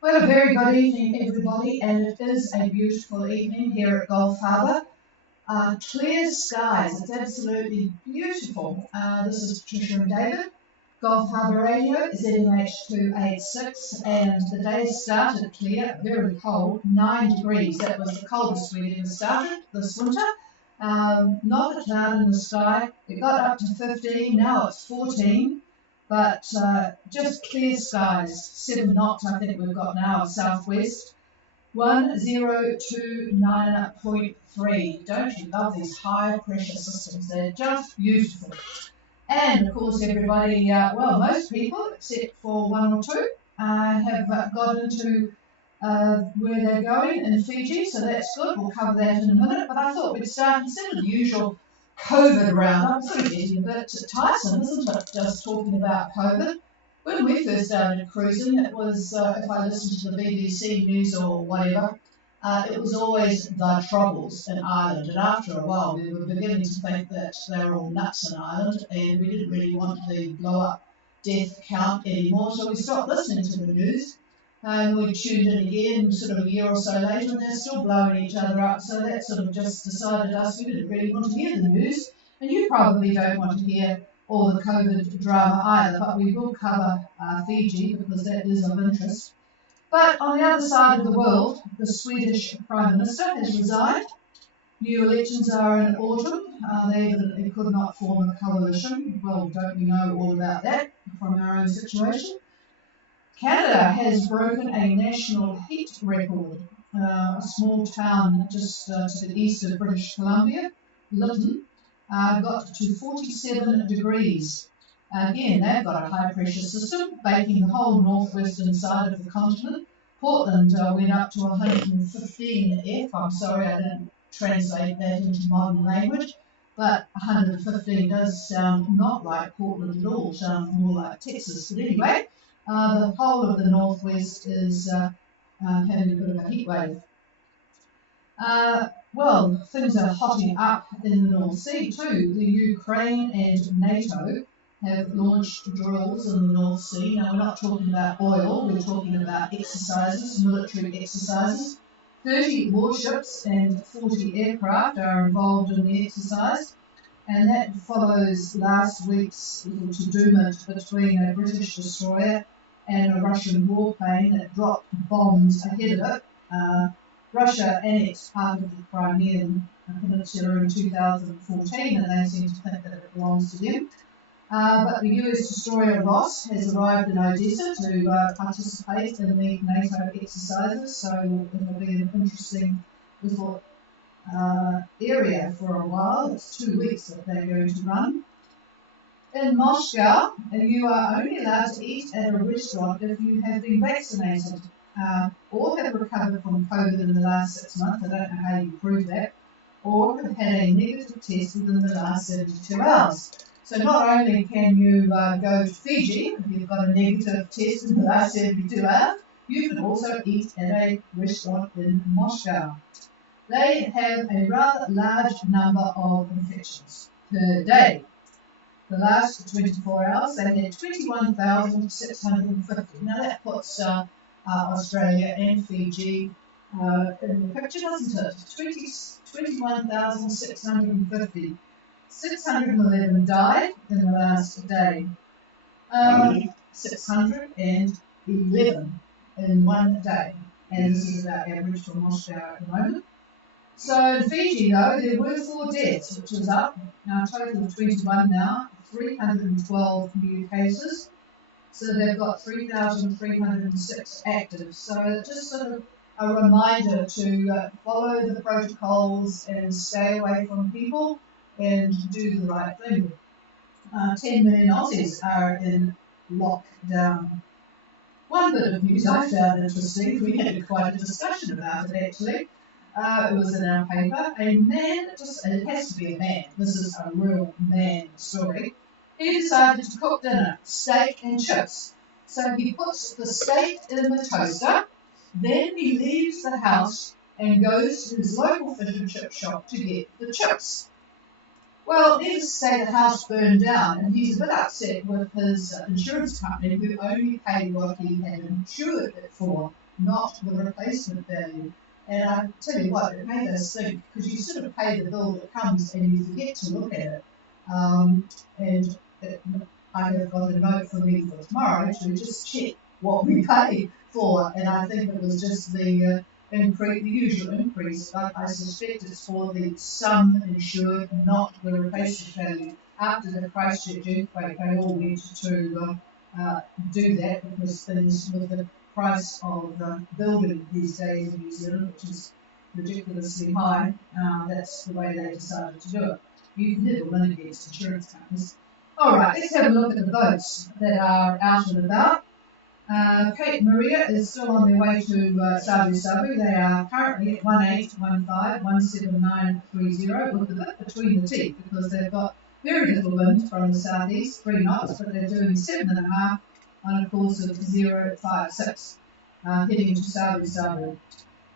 Well, a very good evening, everybody, and it is a beautiful evening here at Gulf Harbour. Clear skies, it's absolutely beautiful. This is Patricia and David, Gulf Harbour Radio, ZMH286, and the day started clear, very cold, 9 degrees. That was the coldest we've ever started this winter. Not a cloud in the sky. It got up to 15, now it's 14. But just clear skies, 7 knots I think we've got now of southwest, 1029.3. Don't you love these high pressure systems? They're just beautiful. And of course everybody, most people except for one or two, have got into where they're going in Fiji, so that's good. We'll cover that in a minute. But I thought we'd start, instead of the usual COVID round, I'm sort of getting a bit tiresome, isn't it, just talking about COVID. When we first started cruising, it was, if I listened to the BBC News or whatever, it was always the troubles in Ireland. And after a while, we were beginning to think that they were all nuts in Ireland, and we didn't really want the blow-up death count anymore, so we stopped listening to the news. And we tuned in again sort of a year or so later, and they're still blowing each other up. So that sort of just decided us, we didn't really want to hear the news. And you probably don't want to hear all the COVID drama either, but we will cover Fiji because that is of interest. But on the other side of the world, the Swedish Prime Minister has resigned. New elections are in autumn. They evidently could not form a coalition. Well, don't we know all about that from our own situation? Canada has broken a national heat record. A small town just to the east of British Columbia, Lytton, got to 47 degrees. Again, they've got a high pressure system baking the whole northwestern side of the continent. Portland went up to 115 F. I'm sorry I didn't translate that into modern language, but 115 does sound not like Portland at all, sounds more like Texas. But anyway, the whole of the northwest is having a bit of a heat wave. Things are hotting up in the North Sea too. The Ukraine and NATO have launched drills in the North Sea. Now, we're not talking about oil, we're talking about exercises, military exercises. 30 warships and 40 aircraft are involved in the exercise, and that follows last week's little to-do-ment between a British destroyer and a Russian warplane that dropped bombs ahead of it. Russia annexed part of the Crimean Peninsula in 2014, and they seem to think that it belongs to them. But the US destroyer Ross has arrived in Odessa to participate in the NATO exercises, so it'll be an interesting little area for a while. It's 2 weeks that they're going to run. In Moscow, you are only allowed to eat at a restaurant if you have been vaccinated or have recovered from COVID in the last 6 months. I don't know how you prove that, or have had a negative test within the last 72 hours. So not only can you go to Fiji if you've got a negative test in the last 72 hours, you can also eat at a restaurant in Moscow. They have a rather large number of infections per day. The last 24 hours, they had 21,650. Now that puts Australia and Fiji in the picture, doesn't it? 21,650. 611 died in the last day. 611 in 1 day. And this is about average for Moscow at the moment. So in Fiji, though, there were 4 deaths, which is up. Now, a total of 21 now, 312 new cases. So they've got 3,306 active. So just sort of a reminder to follow the protocols and stay away from people and do the right thing. 10 million Aussies are in lockdown. One bit of news I found interesting, we had quite a discussion about it actually. It was in our paper. A man, it has to be a man, this is a real man story. He decided to cook dinner, steak and chips. So he puts the steak in the toaster, then he leaves the house and goes to his local fish and chip shop to get the chips. Well, needless to say, the house burned down, and he's a bit upset with his insurance company, who only paid what he had insured it for. not the replacement value. And I tell you what, it made us think, because you sort of pay the bill that comes and you forget to look at it. And it, I have got a note for me for tomorrow to just check what we paid for, and I think it was just the increase, the usual increase, but I suspect it's for the sum insured, not the replacement value. After the Christchurch earthquake, they all went to do that because things with the price of building these days in New Zealand, which is ridiculously high, that's the way they decided to do it. You can never win against insurance companies. All right, let's have a look at the boats that are out and about. Kate Maria is still on their way to Sabu. They are currently at 1815, 17930 with a bit between the teeth because they've got very little wind from the southeast, 3 knots, but they're doing 7.5 on a course of 056, heading to Sabu.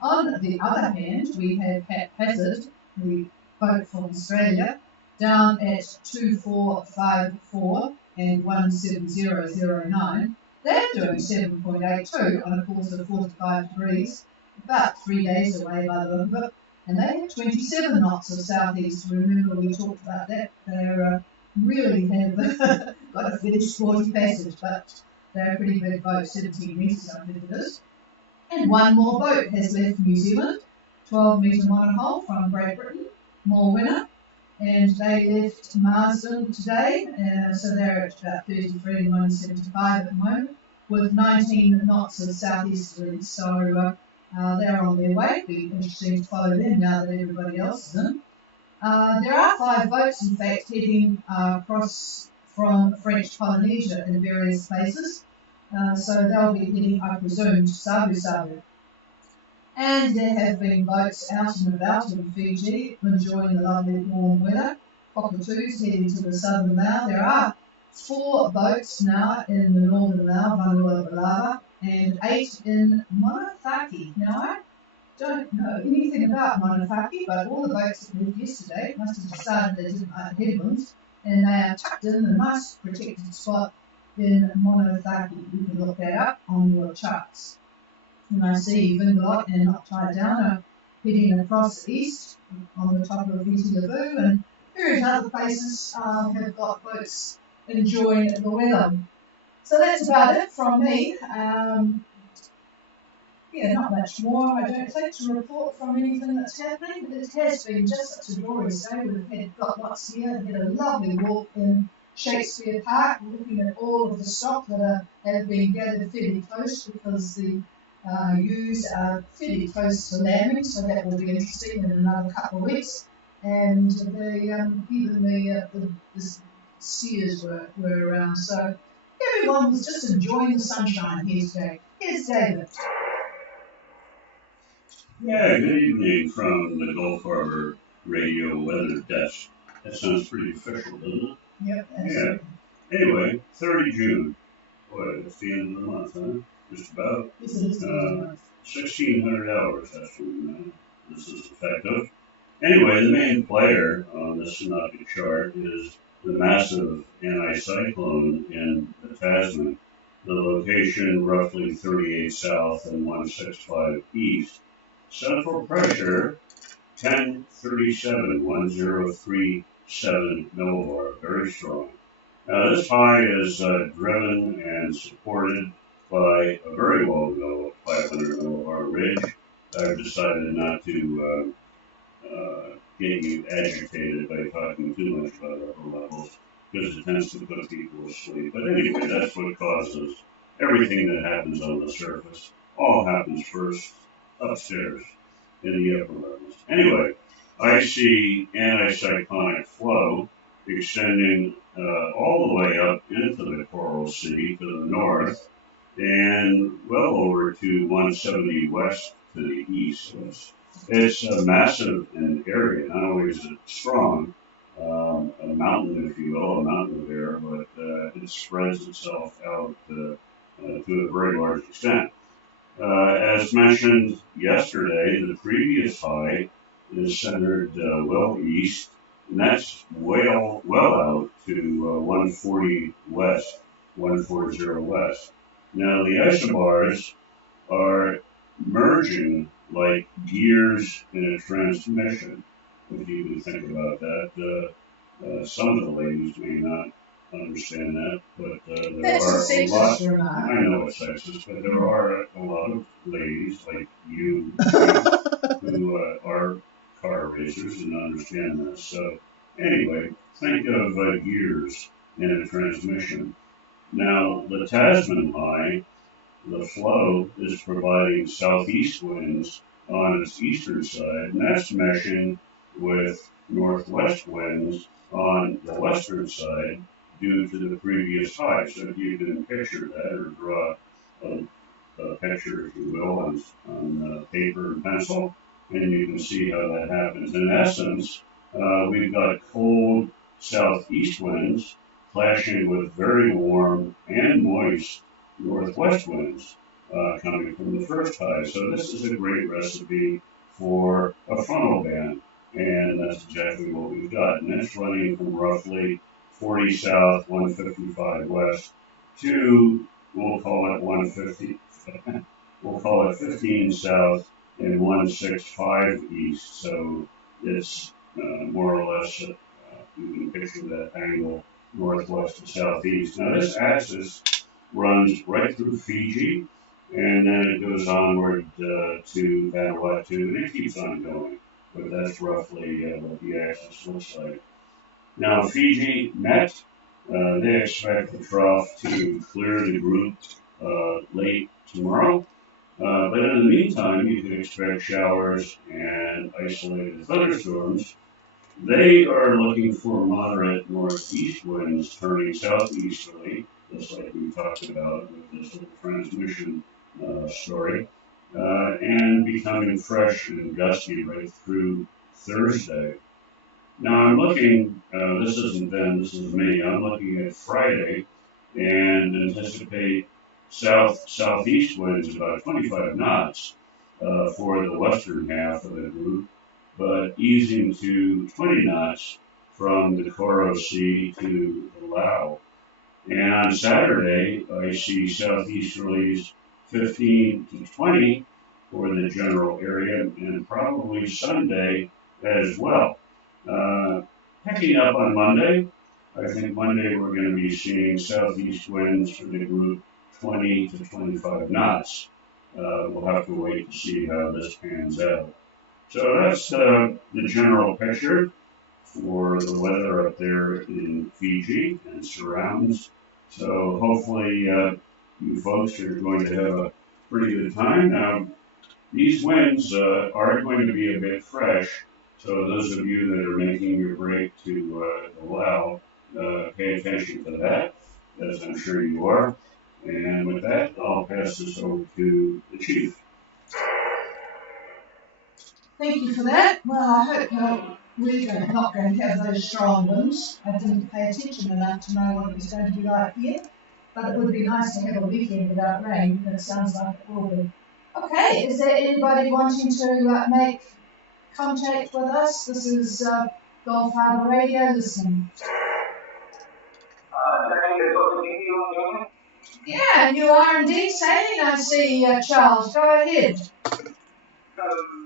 On the other hand, we have Hazard, the boat from Australia, down at 2454 and 17009. They're doing 7.82 on a course of 45 degrees, about 3 days away by the look of it, and they have 27 knots of southeast. Remember we talked about that. They really have got a fairly sporty passage, but they're a pretty big boat, 17 metres I think it is. And one more boat has left New Zealand, 12-metre monohull from Great Britain, more winner, and they left Marsden today, so they're at about 33 and 175 at the moment, with 19 knots of southeasterly, so they're on their way. It'll be interesting to follow them now that everybody else is in. There are 5 boats, in fact, heading across from French Polynesia in various places. So they'll be heading, I presume, to Sabu. And there have been boats out and about in Fiji, enjoying the lovely warm weather. Cockatoos heading to the southern Lao. There are 4 boats now in the northern Lao, Vanua and 8 in Monofaki. Now, I don't know anything about Monofaki, but all the boats that left yesterday must have decided they didn't like headwinds, and they are tucked in a nice protected spot in Monofaki. You can look that up on your charts. And I see Vingalot and Not Tied Down are heading across east on the top of Viti-Levu, and various other places have got boats enjoying the weather. So that's about it from me. Yeah, not much more, I don't think, to report from anything that's happening. It has been just such a glorious day. We've got lots here. We've had a lovely walk in Shakespeare Park, looking at all of the stock that have been gathered fairly close because the ewes are fairly close to lambing, so that will be interesting in another couple of weeks. And even the steers were around, so everyone was just enjoying the sunshine here today. Here's David. Yeah, good evening from the Gulf Harbor Radio Weather Desk. That sounds pretty official, doesn't it? Yep, absolutely. Yeah. Anyway, 30 June. Boy, it's the end of the month, huh? Just about. 1,600 hours, that's when this is effective. Anyway, the main player on this synoptic chart is the massive anticyclone in the Tasman. The location roughly 38 south and 165 east. Central pressure 1037, 1037 millibar, very strong. Now this high is driven and supported by a very well-known 500 millibar ridge. I've decided not to get you agitated by talking too much about upper levels because it tends to put people asleep. But anyway, that's what causes everything that happens on the surface. All happens first upstairs in the upper levels. Anyway, I see anticyclonic flow extending all the way up into the Coral Sea to the north and well over to 170 west to the east. So it's massive in area. Not only is it strong, a mountain, if you will, a mountain of air, but it spreads itself out to a very large extent. As mentioned yesterday, the previous high is centered well east, and that's well out to 140 west, 140 west. Now the isobars are merging like gears in a transmission. If you can think about that, some of the ladies may not understand that, but there That's a are a lot. sexist remark. I know it's sexist, but there are a lot of ladies like you who are car racers and understand this. So anyway, think of gears in a transmission. Now, the Tasman line, the flow is providing southeast winds on its eastern side, and that's meshing with northwest winds on the western side due to the previous high. So if you can picture that or draw a picture, if you will, on paper and pencil, and you can see how that happens. In essence, we've got cold southeast winds clashing with very warm and moist northwest winds coming from the first high. So this is a great recipe for a funnel band, and that's exactly what we've got. And it's running from roughly 40 south, 155 west to, we'll call it 150, we'll call it 15 south and 165 east. So it's more or less, you can picture that angle northwest to southeast. Now this axis runs right through Fiji, and then it goes onward to Vanuatu, and it keeps on going. But that's roughly what the axis looks like. Now Fiji met, they expect the trough to clear the group late tomorrow. But in the meantime, you can expect showers and isolated thunderstorms. They are looking for moderate northeast winds turning southeasterly, just like we talked about with this little transmission story, and becoming fresh and gusty right through Thursday. Now I'm looking, this isn't them, this is me, I'm looking at Friday and anticipate southeast winds about 25 knots for the western half of the group, but easing to 20 knots from the Koro Sea to the Lao. And on Saturday, I see southeasterlies 15 to 20 for the general area, and probably Sunday as well. Picking up on Monday, I think Monday we're going to be seeing southeast winds for the group 20 to 25 knots. We'll have to wait to see how this pans out. So that's the general picture for the weather up there in Fiji and surrounds. So hopefully you folks are going to have a pretty good time. Now, these winds are going to be a bit fresh, so those of you that are making your break to the pay attention to that, as I'm sure you are. And with that, I'll pass this over to the chief. Thank you for that. Well, I hope we're not going to have those strong winds. I didn't pay attention enough to know what it was going to be like here, but it would be nice to have a weekend without rain, and it sounds like it will be. Okay, is there anybody wanting to make contact with us? This is Gulf Harbour Radio listening. Yeah, you are indeed sailing, I see, Charles. Go ahead. So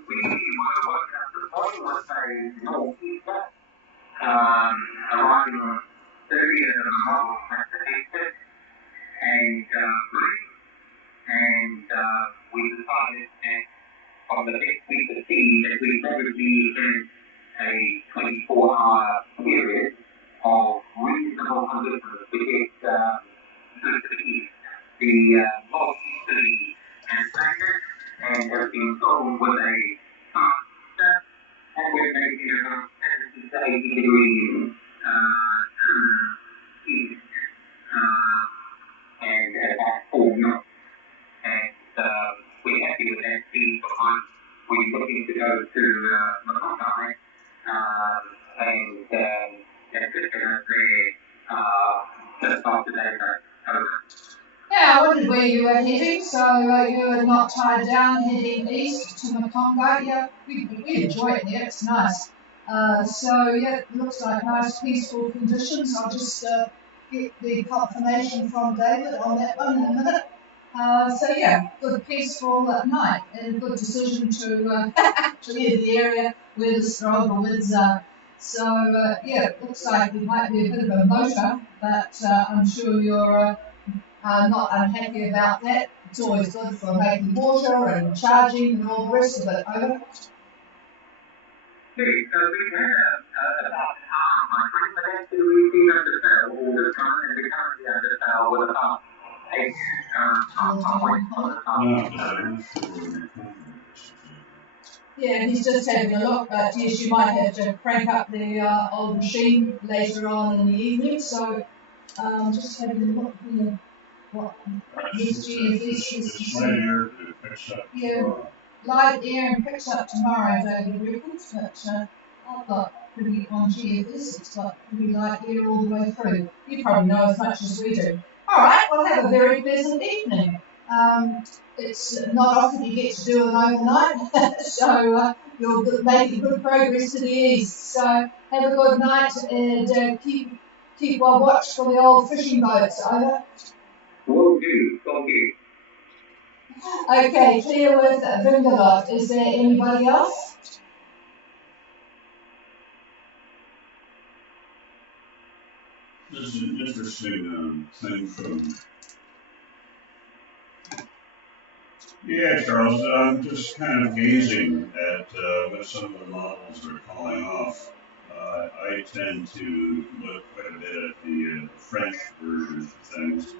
we woke up this morning with a northeaster arriving 30 of the model transportation and breeze, and we decided that on the next week of sea that we probably had a 24-hour period of reasonable conditions to get good to the east. The northeasterly and standard and has been sold with a faster and we're making about 70 to 80 degrees east and at about 4 knots. And we're happy with that speed because we're looking to go to Mackay and just get out there just after daylight. Over. Yeah, I wondered where you were heading, so you were not tied down heading east to Mackay. Yeah, we enjoy it there, it's nice. So yeah, it looks like nice peaceful conditions. I'll just get the confirmation from David on that one in a minute. So yeah, good peaceful night and a good decision to leave the area where the strong winds are. So yeah, it looks like it might be a bit of a motor, but I'm sure you're not unhappy about that. It's always good for making water and charging and all the rest of it. Over. Okay, so we have about an hour on my break, but actually we see under sail all the time, and we currently under sail with about 8 points on the top. No, because I'm sure. Yeah, he's just having a look, but yes, you might have to crank up the old machine later on in the evening. So just having a look here, what his GFS is. Right here, it picks up. Yeah, light air and picks up tomorrow, David records, but I've got pretty on GFS, it's got pretty light air all the way through. You probably know as much as we do. All right, well, have a very pleasant evening. It's not often you get to do an overnight, so you're making good progress to the east. So have a good night and keep well watch for the old fishing boats. Over. Will do, will do. Okay, clear with Vingalot. Is there anybody else? This is an interesting thing from. Yeah, Charles, I'm just kind of gazing at what some of the models are calling off. I tend to look quite a bit at the French versions of things,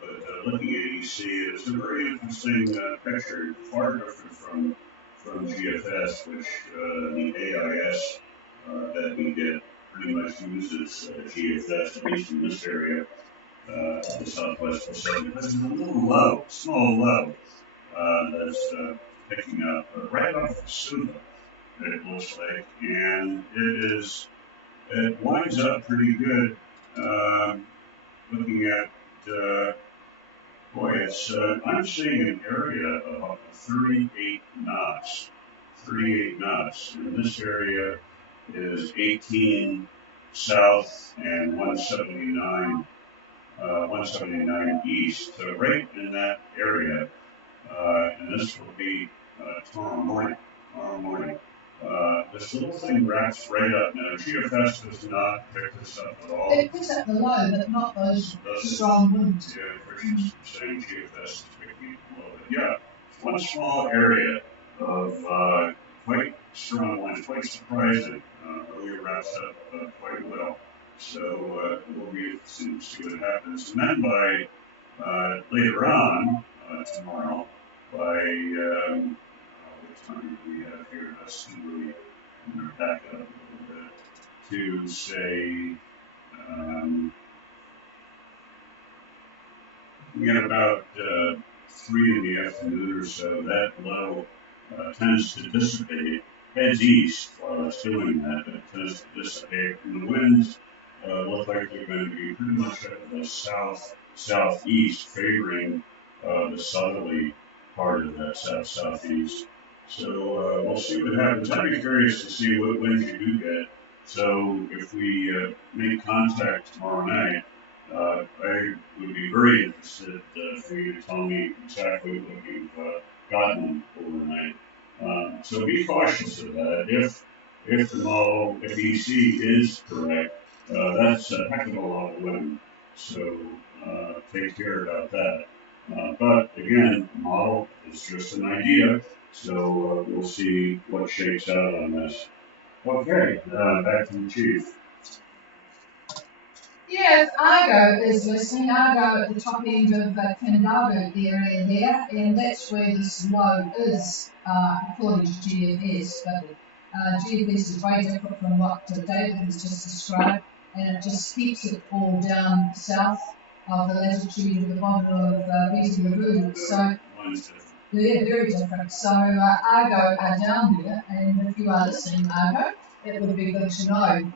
but looking at EC, it's a very interesting picture, far different from GFS, which the AIS that we get pretty much uses GFS, at least in this area, the Southwest Pacific. But it's a little low, small low, that's picking up right off the Suva, it looks like, and it winds up pretty good. Looking at boy, I'm seeing an area of 38 knots. 38 knots. And this area is 18 south and 179 east. So right in that area, and this will be tomorrow morning. This little thing wraps right up. Now, GFS does not pick this up at all. It picks up the low, but not those strong winds. Yeah, Christian's saying GFS is picking up a little bit. Yeah, one small area of quite strong winds, quite surprising. Really wraps up quite well. So we'll be interested to see what happens. And then by later on tomorrow, by what time do we have here? Let's see, really back up a little bit to say. We get about 3 in the afternoon or so. That low tends to dissipate, heads east while it's doing that, but it tends to dissipate. And the winds look like they're going to be pretty much at the southeast, favoring the southerly part of that southeast. So we'll see what happens. I'd be curious to see what winds you do get. So if we make contact tomorrow night, I would be very interested for you to tell me exactly what you've gotten overnight. So be cautious of that. If the model, if EC is correct, that's a heck of a lot of wind. So take care about that. But again, the model is just an idea. So we'll see what shakes out on this. Okay, back to the chief. Yes, Argo is listening. Argo at the top end of Candago area there, and that's where this low is, according to GFS. But GFS is very different from what David has just described, and it just keeps it all down south of the latitude of the bottom of Vitimaru. So they're very different. So Argo are down there, and if you are listening, Argo, it would be good to know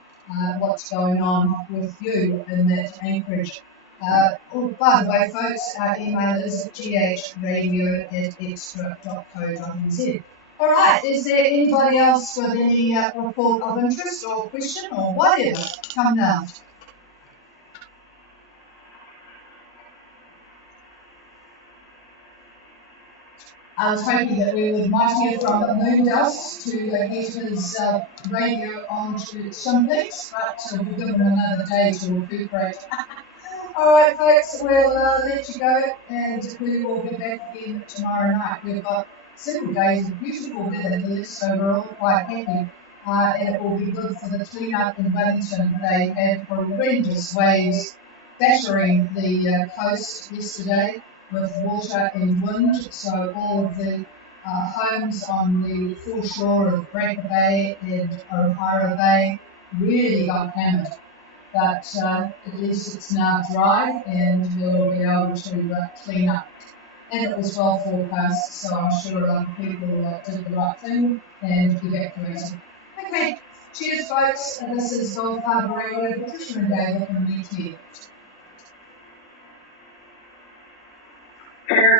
what's going on with you in that anchorage. Oh, by the way, folks, our email is ghradio@extra.co.nz. All right, is there anybody else with any report of interest or question or whatever? Come now. I was hoping that we might hear from Moondust to get his radio onto some things, but we'll give him another day to recuperate. All right, folks, we'll let you go, and we will be back again tomorrow night. We've got several days of beautiful weather here, so we're all quite happy. And it will be good for the clean-up in Wellington. They had horrendous waves battering the coast yesterday with water and wind, so all of the homes on the foreshore of Breaker Bay and O'Hara Bay really got hammered. But at least it's now dry and we'll be able to clean up. And it was well forecast, so I'm sure a lot of people did the right thing and evacuated. Okay, cheers folks. This is Golf Harbour Radio, Patricia and David from BT.